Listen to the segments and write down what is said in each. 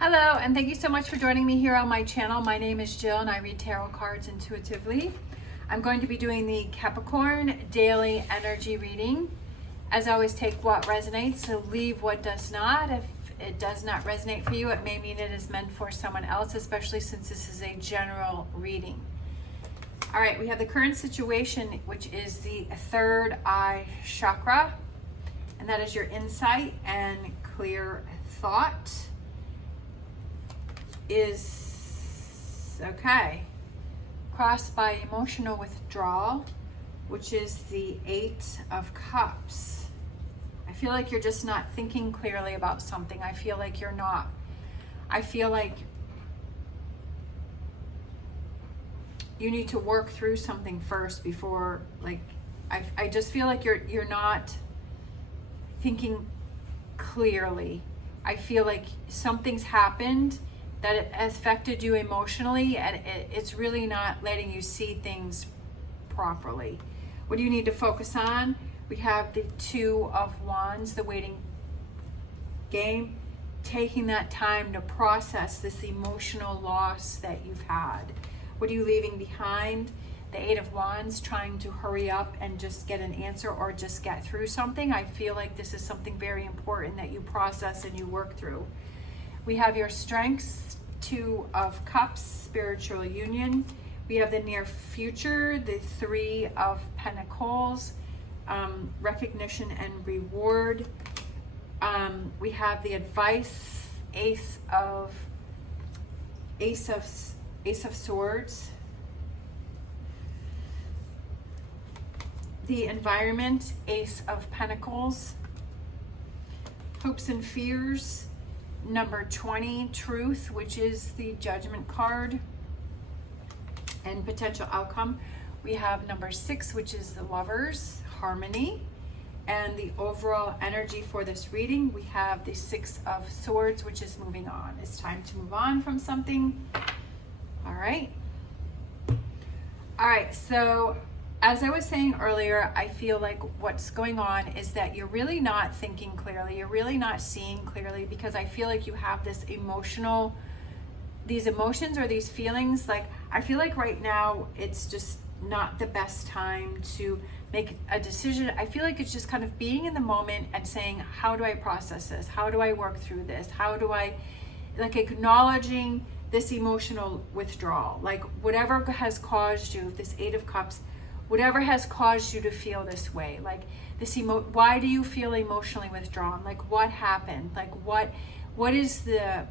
Hello, and thank you so much for joining me here on my channel. My name is Jill and I read tarot cards intuitively. I'm going to be doing the Capricorn daily energy reading. As always, take what resonates, so leave what does not. If it does not resonate for you, it may mean it is meant for someone else, especially since this is a general reading. All right, we have the current situation, which is the third eye chakra, and that is your insight and clear thought. Is okay, crossed by emotional withdrawal, which is the 8 of Cups. I feel like you're just not thinking clearly about something. I feel like you're not. I feel like you need to work through something first before, like, I just feel like you're not thinking clearly. I feel like something's happened that it affected you emotionally, and it's really not letting you see things properly. What do you need to focus on? We have the 2 of Wands, the waiting game, taking that time to process this emotional loss that you've had. What are you leaving behind? The 8 of Wands, trying to hurry up and just get an answer or just get through something. I feel like this is something very important that you process and you work through. We have your strengths, 2 of Cups, spiritual union. We have the near future, the 3 of Pentacles, recognition and reward. We have the advice, Ace of Swords. The environment, Ace of Pentacles. Hopes and fears, number 20, truth, which is the judgment card, and potential outcome. We have number 6, which is the lovers, harmony, and the overall energy for this reading. We have the 6 of Swords, which is moving on. It's time to move on from something. All right. So as I was saying earlier, I feel like what's going on is that you're really not thinking clearly. You're really not seeing clearly, because I feel like you have these emotions or these feelings. Like, I feel like right now it's just not the best time to make a decision. I feel like it's just kind of being in the moment and saying, how do I process this? How do I work through this? How do I, like, acknowledging this emotional withdrawal, like whatever has caused you, this 8 of Cups, whatever has caused you to feel this way, like this why do you feel emotionally withdrawn? Like, what happened? Like, what is the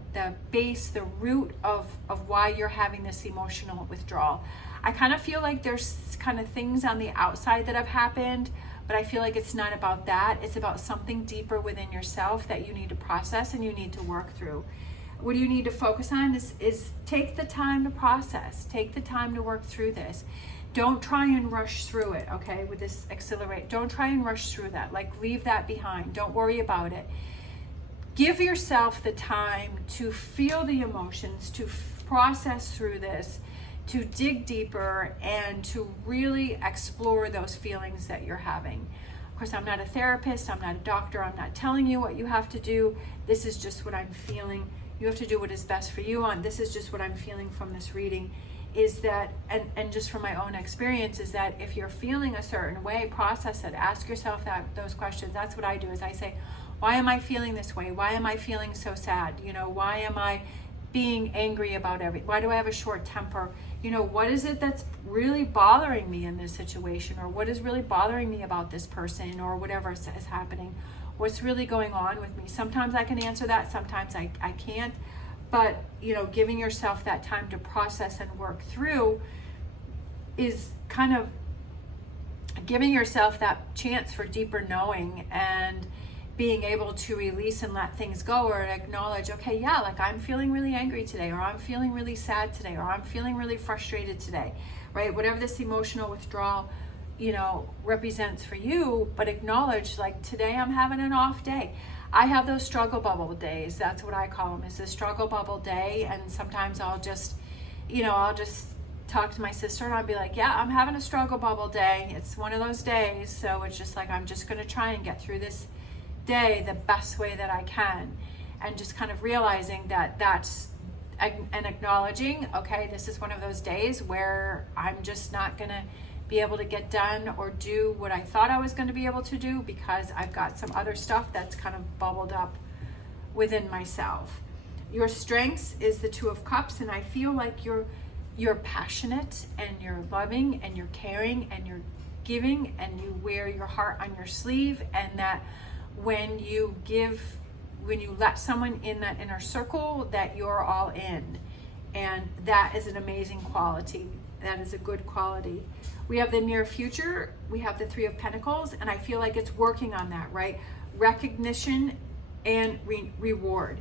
base, the root of why you're having this emotional withdrawal? I kind of feel like there's kind of things on the outside that have happened, but I feel like it's not about that. It's about something deeper within yourself that you need to process and you need to work through. What do you need to focus on is take the time to process, take the time to work through this. Don't try and rush through it, okay, with this accelerate. Don't try and rush through that. Like, leave that behind. Don't worry about it. Give yourself the time to feel the emotions, to process through this, to dig deeper, and to really explore those feelings that you're having. Of course, I'm not a therapist. I'm not a doctor. I'm not telling you what you have to do. This is just what I'm feeling. You have to do what is best for you. This is just what I'm feeling from this reading. Is that, and just from my own experience, is that if you're feeling a certain way, process it. Ask yourself those questions. That's what I do, is I say, why am I feeling this way? Why am I feeling so sad? Why am I being angry about everything? Why do I have a short temper? What is it that's really bothering me in this situation? Or what is really bothering me about this person, or whatever is happening? What's really going on with me? Sometimes I can answer that, sometimes I can't. But, giving yourself that time to process and work through is kind of giving yourself that chance for deeper knowing and being able to release and let things go, or acknowledge, okay, yeah, like, I'm feeling really angry today, or I'm feeling really sad today, or I'm feeling really frustrated today, right? Whatever this emotional withdrawal, represents for you, but acknowledge, like, today I'm having an off day. I have those struggle bubble days. That's what I call them, is the struggle bubble day. And sometimes I'll just talk to my sister and I'll be like, yeah, I'm having a struggle bubble day. It's one of those days. So it's just like, I'm just going to try and get through this day the best way that I can. and just kind of realizing that that's and acknowledging, okay, this is one of those days where I'm just not gonna be able to get done or do what I thought I was going to be able to do because I've got some other stuff that's kind of bubbled up within myself. Your strengths is the Two of Cups, and I feel like you're passionate and you're loving and you're caring and you're giving and you wear your heart on your sleeve, and that when you let someone in that inner circle, that you're all in, and that is an amazing quality. That is a good quality. We have the near future, we have the Three of Pentacles, and I feel like it's working on that, right? Recognition and reward.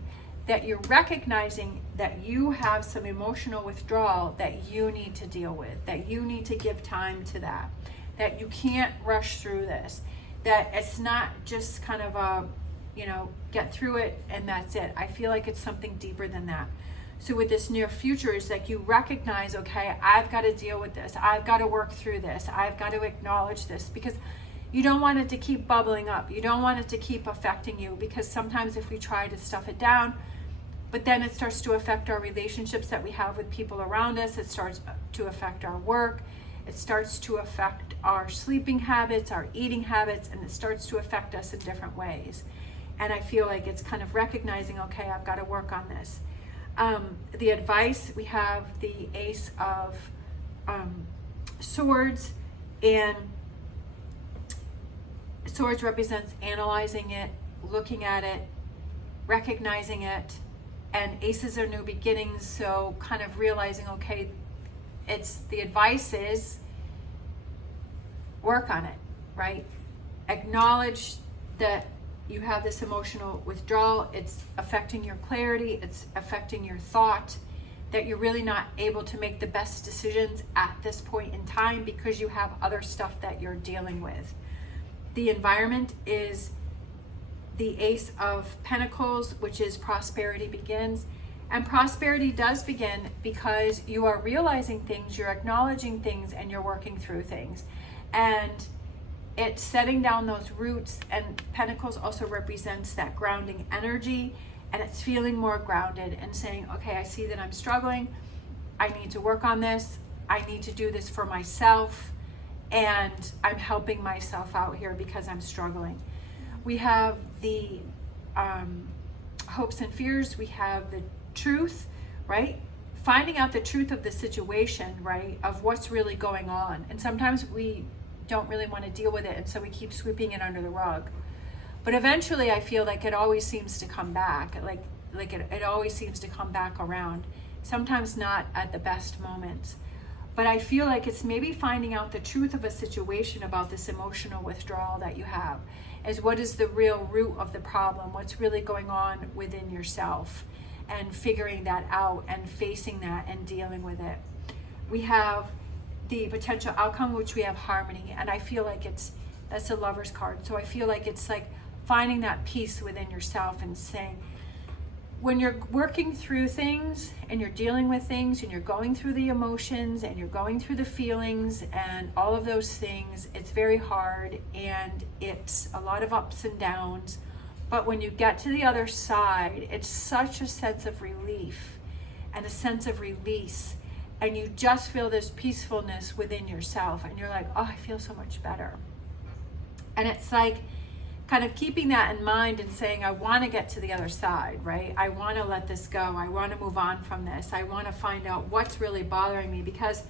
That you're recognizing that you have some emotional withdrawal that you need to deal with, that you need to give time to that you can't rush through this, that it's not just kind of a, get through it and that's it. I feel like it's something deeper than that. So with this near future, it's like you recognize, okay, I've got to deal with this. I've got to work through this. I've got to acknowledge this, because you don't want it to keep bubbling up. You don't want it to keep affecting you, because sometimes if we try to stuff it down, but then it starts to affect our relationships that we have with people around us. It starts to affect our work. It starts to affect our sleeping habits, our eating habits, and it starts to affect us in different ways. And I feel like it's kind of recognizing, okay, I've got to work on this. The advice, we have the Ace of Swords, and Swords represents analyzing it, looking at it, recognizing it, and Aces are new beginnings, so kind of realizing, okay, the advice is work on it, right? Acknowledge that you have this emotional withdrawal. It's affecting your clarity. It's affecting your thought, that you're really not able to make the best decisions at this point in time because you have other stuff that you're dealing with. The environment is the Ace of Pentacles, which is prosperity begins. And prosperity does begin because you are realizing things, you're acknowledging things, and you're working through things. And it's setting down those roots, and Pentacles also represents that grounding energy, and it's feeling more grounded and saying, okay, I see that I'm struggling. I need to work on this. I need to do this for myself, and I'm helping myself out here because I'm struggling. We have the hopes and fears. We have the truth, right? Finding out the truth of the situation, right? Of what's really going on. And sometimes we don't really want to deal with it, and so we keep sweeping it under the rug. But eventually I feel like it always seems to come back, like it always seems to come back around. Sometimes not at the best moments, but I feel like it's maybe finding out the truth of a situation about this emotional withdrawal that you have, is what is the real root of the problem, what's really going on within yourself, and figuring that out and facing that and dealing with it. We have the potential outcome, which we have harmony, and I feel like that's a Lover's card. So I feel like it's like finding that peace within yourself and saying, when you're working through things and you're dealing with things and you're going through the emotions and you're going through the feelings and all of those things, it's very hard and it's a lot of ups and downs. But when you get to the other side, it's such a sense of relief and a sense of release. And you just feel this peacefulness within yourself. And you're like, oh, I feel so much better. And it's like kind of keeping that in mind and saying, I want to get to the other side, right? I want to let this go. I want to move on from this. I want to find out what's really bothering me. Because,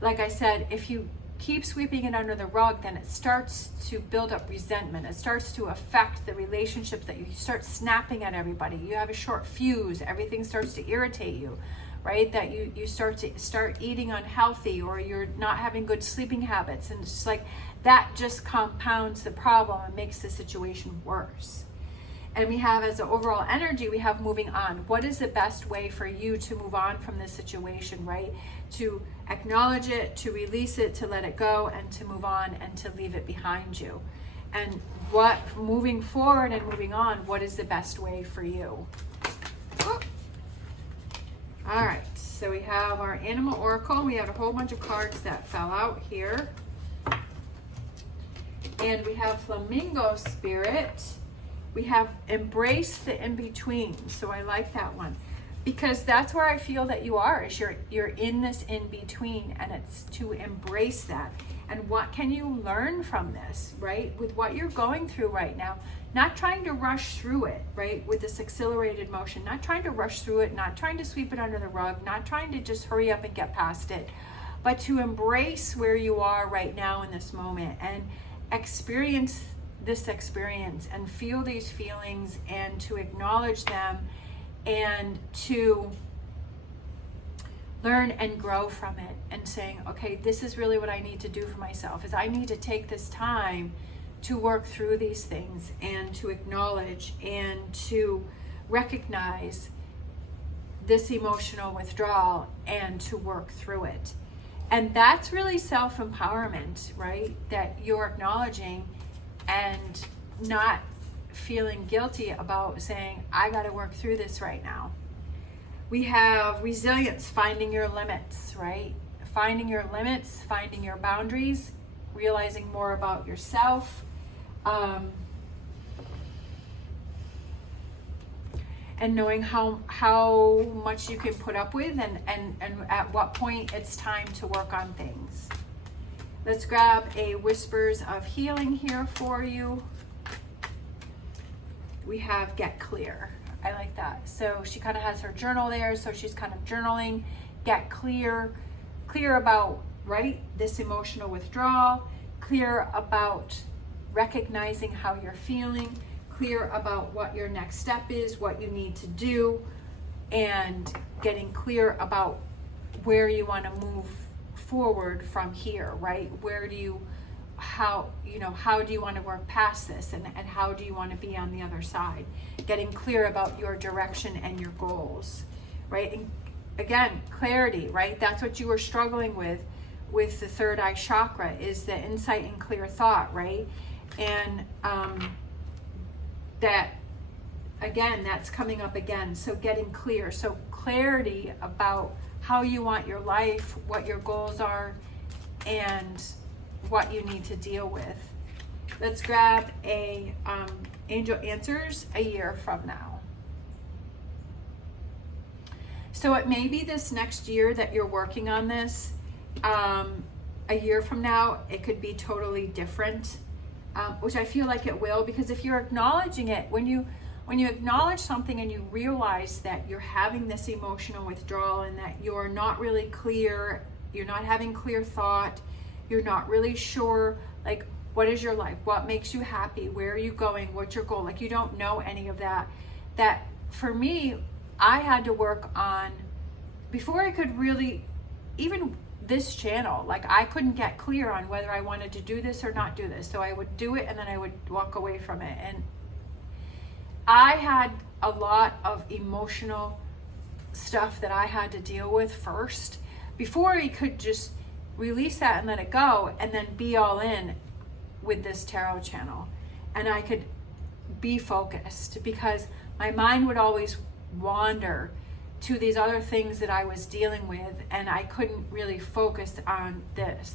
like I said, if you keep sweeping it under the rug, then it starts to build up resentment. It starts to affect the relationships, that you start snapping at everybody. You have a short fuse. Everything starts to irritate you, right? That you start eating unhealthy, or you're not having good sleeping habits. And it's just like, that just compounds the problem and makes the situation worse. And we have, as an overall energy, we have moving on. What is the best way for you to move on from this situation, right? To acknowledge it, to release it, to let it go, and to move on and to leave it behind you. And what, moving forward and moving on, what is the best way for you? All right, so we have our Animal Oracle. We had a whole bunch of cards that fell out here. And we have Flamingo Spirit. We have embrace the in-between. So I like that one, because that's where I feel that you are, is you're in this in-between, and it's to embrace that. And what can you learn from this, right? With what you're going through right now, not trying to rush through it, right? With this accelerated motion, not trying to rush through it, not trying to sweep it under the rug, not trying to just hurry up and get past it, but to embrace where you are right now in this moment and experience this experience and feel these feelings and to acknowledge them and to learn and grow from it, and saying, okay, this is really what I need to do for myself, is I need to take this time to work through these things and to acknowledge and to recognize this emotional withdrawal and to work through it. And that's really self-empowerment, right? That you're acknowledging and not feeling guilty about saying, I got to work through this right now. We have resilience, finding your limits, right? Finding your limits, finding your boundaries, realizing more about yourself. And knowing how much you can put up with and at what point it's time to work on things. Let's grab a Whispers of Healing here for you. We have Get Clear. I like that. So she kind of has her journal there, so she's kind of journaling, get clear about, right, this emotional withdrawal, clear about recognizing how you're feeling, clear about what your next step is, what you need to do, and getting clear about where you want to move forward from here, right? How do you want to work past this, and how do you want to be on the other side? Getting clear about your direction and your goals, right? And again, clarity, right? That's what you were struggling with the third eye chakra, is the insight and clear thought, right? And that, again, that's coming up again. So getting clear. So clarity about how you want your life, what your goals are, and what you need to deal with. Let's grab a Angel Answers a year from now. So it may be this next year that you're working on this. A year from now, it could be totally different, which I feel like it will, because if you're acknowledging it, when you acknowledge something and you realize that you're having this emotional withdrawal and that you're not really clear, you're not having clear thought, you're not really sure, like, what is your life? What makes you happy? Where are you going? What's your goal? Like, you don't know any of that. That, for me, I had to work on, before I could really, even this channel, like, I couldn't get clear on whether I wanted to do this or not do this. So I would do it and then I would walk away from it. And I had a lot of emotional stuff that I had to deal with first before I could just release that and let it go, and then be all in with this tarot channel, and I could be focused, because my mind would always wander to these other things that I was dealing with, and I couldn't really focus on this.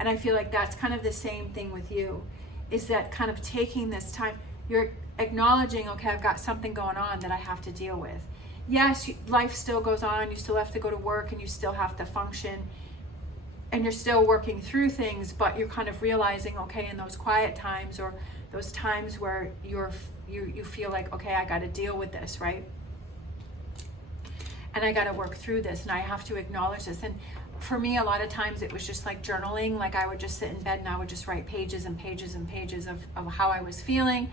And I feel like that's kind of the same thing with you, is that kind of taking this time, you're acknowledging, okay, I've got something going on that I have to deal with. Yes, life still goes on, you still have to go to work and you still have to function, and you're still working through things, but you're kind of realizing, okay, in those quiet times, or those times where you feel like, okay, I got to deal with this, right? And I got to work through this, and I have to acknowledge this. And for me, a lot of times it was just like journaling. Like, I would just sit in bed and I would just write pages and pages and pages of how I was feeling,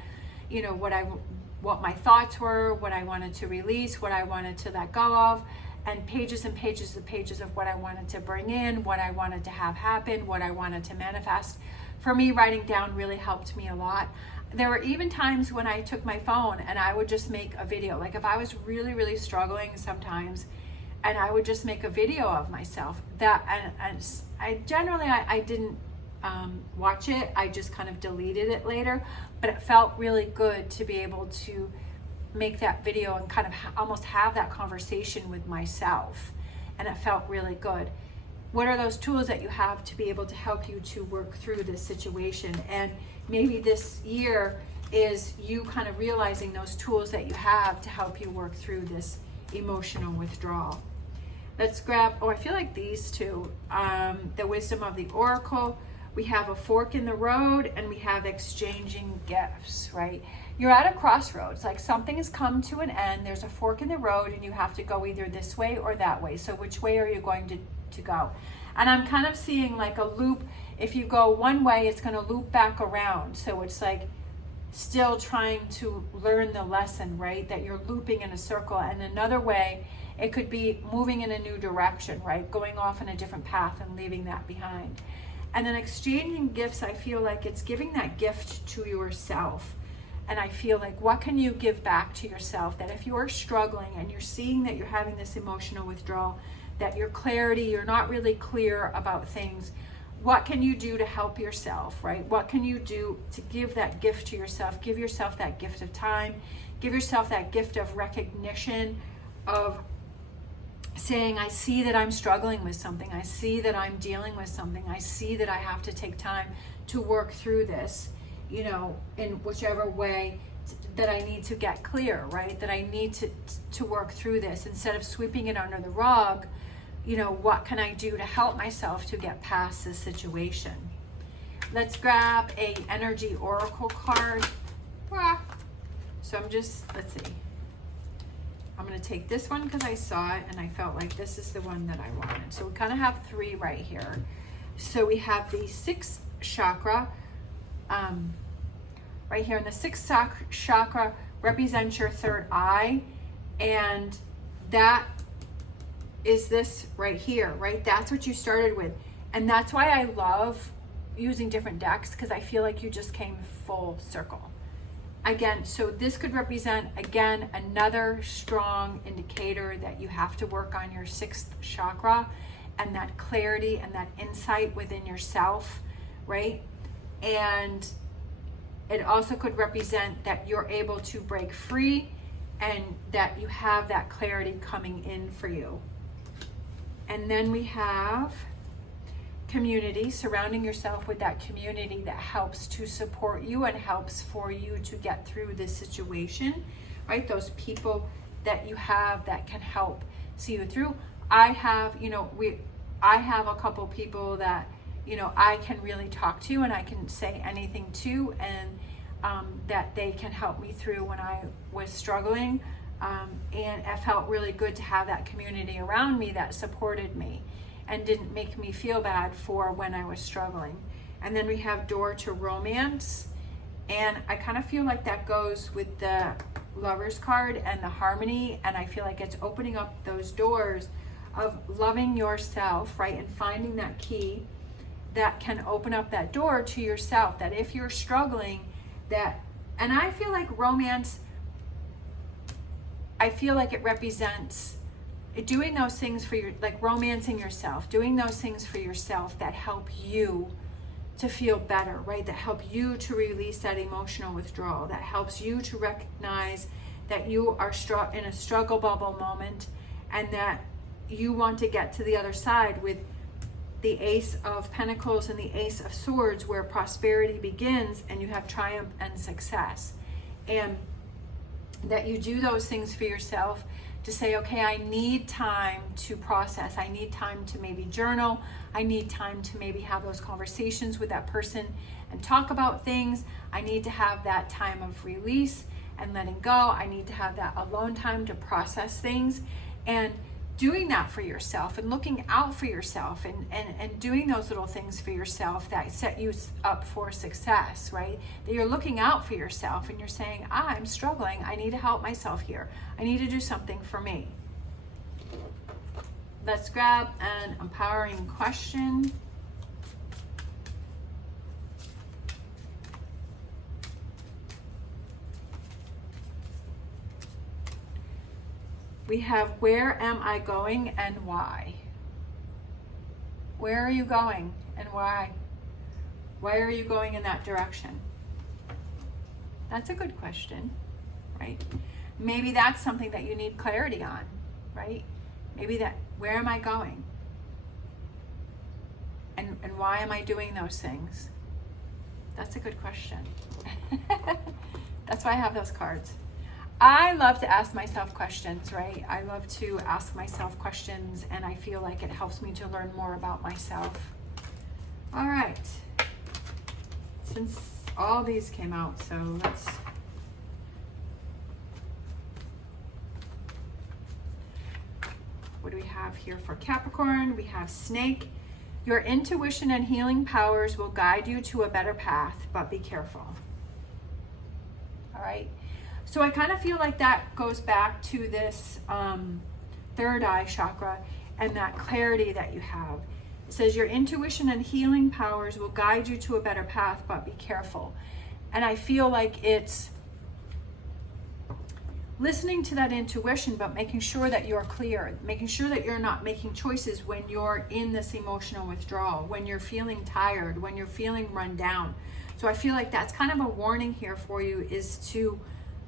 you know, what my thoughts were, what I wanted to release, what I wanted to let go of, and pages and pages and pages of what I wanted to bring in, what I wanted to have happen, what I wanted to manifest. For me, writing down really helped me a lot. There were even times when I took my phone and I would just make a video. Like, if I was really, really struggling sometimes, and I would just make a video of myself. And I generally didn't watch it. I just kind of deleted it later. But it felt really good to be able to make that video and kind of almost have that conversation with myself. And it felt really good. What are those tools that you have to be able to help you to work through this situation? And maybe this year is you kind of realizing those tools that you have to help you work through this emotional withdrawal. Let's grab, oh, I feel like these two, the wisdom of the oracle. We have a fork in the road, and we have exchanging gifts, right? You're at a crossroads, like something has come to an end. There's a fork in the road, and you have to go either this way or that way. So which way are you going to go? And I'm kind of seeing like a loop. If you go one way, it's going to loop back around. So it's like still trying to learn the lesson, right? That you're looping in a circle. And another way, it could be moving in a new direction, right? Going off in a different path and leaving that behind. And then exchanging gifts, I feel like it's giving that gift to yourself. And I feel like, what can you give back to yourself? That if you are struggling and you're seeing that you're having this emotional withdrawal, that your clarity, you're not really clear about things, what can you do to help yourself, right? What can you do to give that gift to yourself? Give yourself that gift of time. Give yourself that gift of recognition, of saying, I see that I'm struggling with something. I see that I'm dealing with something. I see that I have to take time to work through this, you know, in whichever way that I need to get clear, right? That I need to work through this instead of sweeping it under the rug. You know, what can I do to help myself to get past this situation? Let's grab a energy oracle card. So I'm just, let's see. I'm going to take this one because I saw it and I felt like this is the one that I wanted. So we kind of have three right here. So we have the sixth chakra right here. And the sixth chakra represents your third eye. And that is this right here, right? That's what you started with. And that's why I love using different decks, because I feel like you just came full circle. Again, so this could represent, again, another strong indicator that you have to work on your sixth chakra and that clarity and that insight within yourself, right? And it also could represent that you're able to break free and that you have that clarity coming in for you. And then we have community, surrounding yourself with that community that helps to support you and helps for you to get through this situation, right? Those people that you have that can help see you through. I have a couple people that, you know, I can really talk to and I can say anything to, and that they can help me through when I was struggling. And it felt really good to have that community around me that supported me and didn't make me feel bad for when I was struggling. And then we have door to romance. And I kind of feel like that goes with the Lovers card and the harmony. And I feel like it's opening up those doors of loving yourself, right? And finding that key that can open up that door to yourself. That if you're struggling, and I feel like romance, I feel like it represents doing those things for like romancing yourself, doing those things for yourself that help you to feel better, right? That help you to release that emotional withdrawal, that helps you to recognize that you are in a struggle bubble moment and that you want to get to the other side with the Ace of Pentacles and the Ace of Swords, where prosperity begins and you have triumph and success. And that you do those things for yourself to say, okay, I need time to process. I need time to maybe journal. I need time to maybe have those conversations with that person and talk about things. I need to have that time of release and letting go. I need to have that alone time to process things. And doing that for yourself and looking out for yourself and doing those little things for yourself that set you up for success, right? That you're looking out for yourself and you're saying, I'm struggling. I need to help myself here. I need to do something for me. Let's grab an empowering question. We have, where am I going and why? Where are you going and why? Why are you going in that direction? That's a good question, right? Maybe that's something that you need clarity on, right? Maybe that, where am I going? And why am I doing those things? That's a good question. That's why I have those cards. I love to ask myself questions, right? I love to ask myself questions, and I feel like it helps me to learn more about myself. All right. Since all these came out, so let's... What do we have here for Capricorn? We have Snake. Your intuition and healing powers will guide you to a better path, but be careful. All right. So I kind of feel like that goes back to this third eye chakra and that clarity that you have. It says your intuition and healing powers will guide you to a better path, but be careful. And I feel like it's listening to that intuition, but making sure that you're clear, making sure that you're not making choices when you're in this emotional withdrawal, when you're feeling tired, when you're feeling run down. So I feel like that's kind of a warning here for you, is to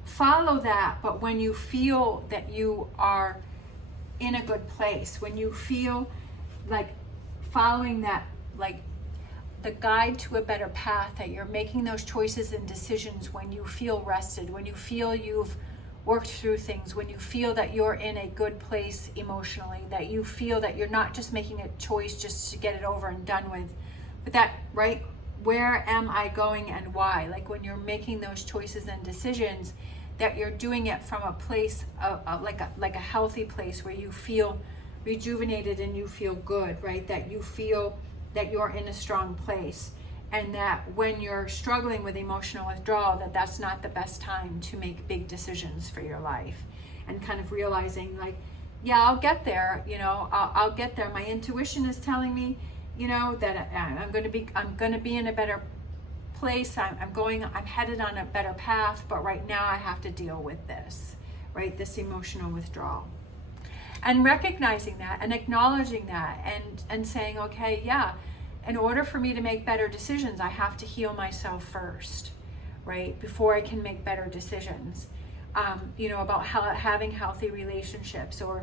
follow that, but when you feel that you are in a good place, when you feel like following that, like the guide to a better path, that you're making those choices and decisions when you feel rested, when you feel you've worked through things, when you feel that you're in a good place emotionally, that you feel that you're not just making a choice just to get it over and done with, but that, right, where am I going and why? Like when you're making those choices and decisions, that you're doing it from a place of like a healthy place where you feel rejuvenated and you feel good, right? That you feel that you're in a strong place, and that when you're struggling with emotional withdrawal, that that's not the best time to make big decisions for your life, and kind of realizing like, yeah, I'll get there, you know, I'll get there. My intuition is telling me, you know, that I'm going to be in a better place. I'm headed on a better path, but right now I have to deal with this, right? This emotional withdrawal. And recognizing that and acknowledging that and saying, okay, yeah, in order for me to make better decisions, I have to heal myself first, right? Before I can make better decisions, you know, about having healthy relationships, or,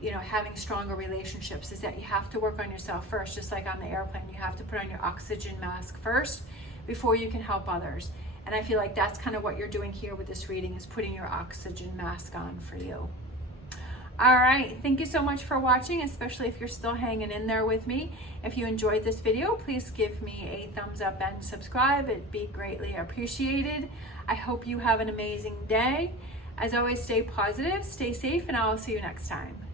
you know, having stronger relationships, is that you have to work on yourself first. Just like on the airplane, you have to put on your oxygen mask first before you can help others. And I feel like that's kind of what you're doing here with this reading, is putting your oxygen mask on for you. All right, thank you so much for watching, especially if you're still hanging in there with me. If you enjoyed this video, please give me a thumbs up and subscribe. It'd be greatly appreciated. I hope you have an amazing day. As always, stay positive, stay safe, and I'll see you next time.